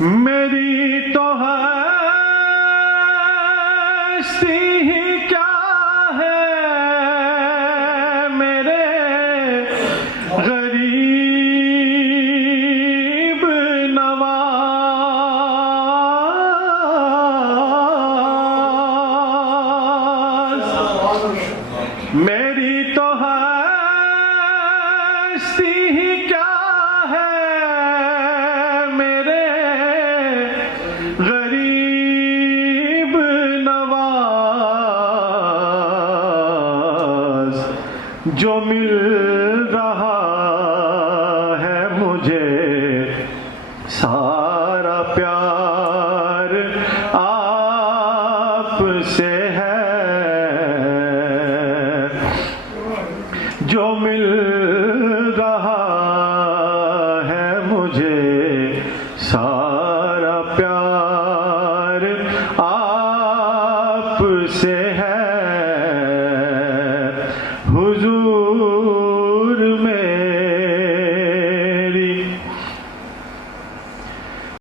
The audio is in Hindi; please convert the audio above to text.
मेरी तो हस्ती ही क्या है मेरे गरीब नवाज। मेरी तो हस्ती ही क्या है मेरे गरीब नवाज। जो मिल रहा है मुझे सारा प्यार आपसे है। जो मिल रहा है मुझे सारा प्यार आपसे है। हुजूर